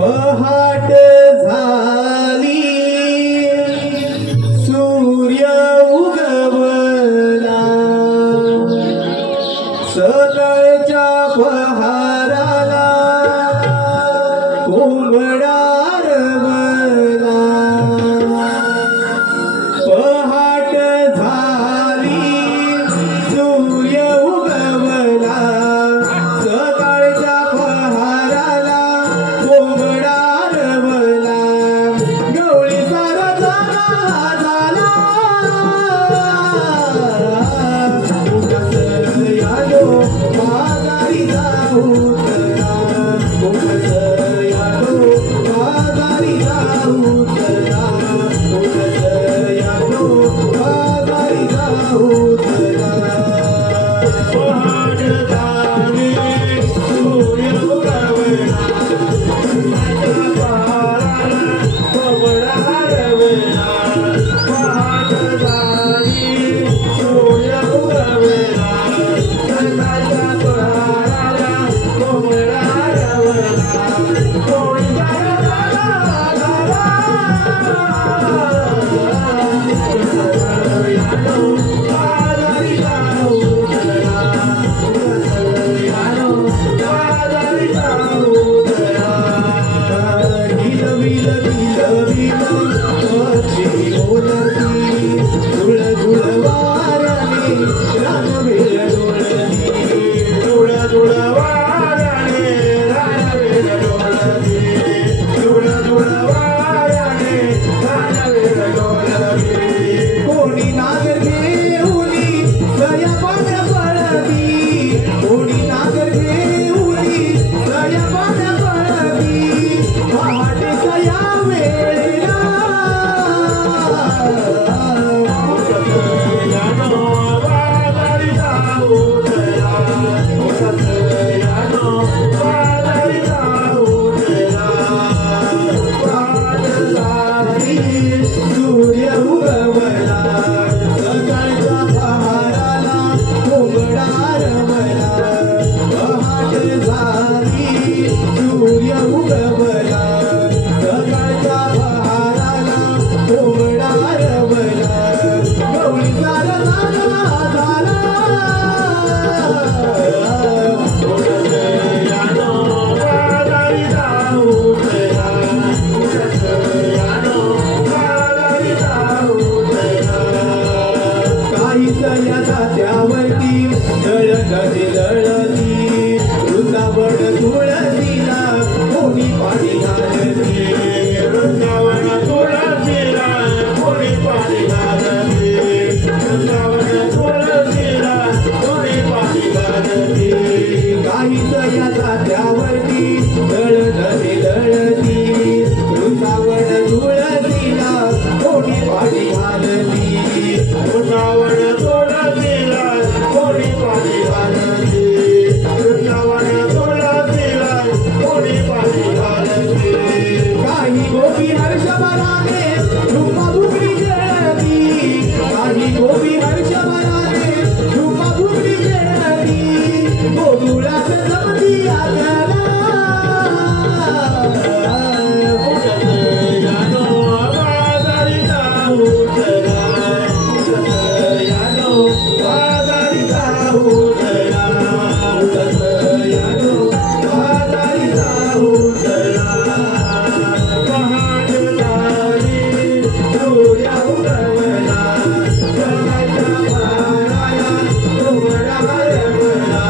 पहाट झाली सूर्य उगवला सकाळच्या पहाराला कोंबडा रवला पहाट झाली सूर्य उगवला सकाळच्या पहाराला कोंबडा रवला गवळी सारा झाला यालो बाजारी जाऊ तरा यालो बाजारी जाऊ तरा यालो बाजारी जाऊ तरा पहाट झाली सूर्य उगवला कोणी नागर घेऊनी सया पाण्या पळती कोणी नागर घेऊनी सया पाण्या पळती पहाटे सया वेळेला बाजारी जाऊ तरा बाजारी जाऊ तरा पहाट झाली सूर्य उगवला सकाळच्या पहाराला कोंबडा रवला पहाट झाली सूर्य उगवला सकाळच्या पहाराला कोंबडा रवला गवळी सारा झाला बाजारी जाऊ तरा काही सया त्यावरती दळती दळती वृंदावन तुळशीला कोणी पाणी घालती वृंदावन तुळशीला कोणी पाणी घालती वृंदावन तुळशीला कोणी पाणी घालती काही सया त्यावरती दळती दळती वृंदावन तुळशीला कोणी पाणी घालती वृंदावन तुळशीला कोणी पाणी घालती वृंदावन तुळशीला कोणी पाणी घालती काही गोपी हर्षभराने झुंबा भुगडी खेळती काही गोपी हर्षभराने झुंबा भुगडी खेळती गोकुळात जमती आगला बाजारी जाऊ तरा बाजारी जाऊ तरा बाजारी जाऊ तरा पहाट झाली सूर्य उगवला सकाळच्या पहाराला कोंबडा रवला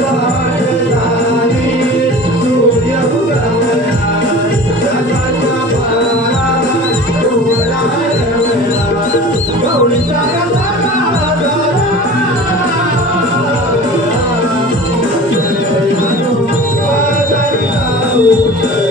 पहाट झाली सूर्य उगवला सकाळच्या पहाराला कोंबडा रवला गवळी सारा झाला उतरला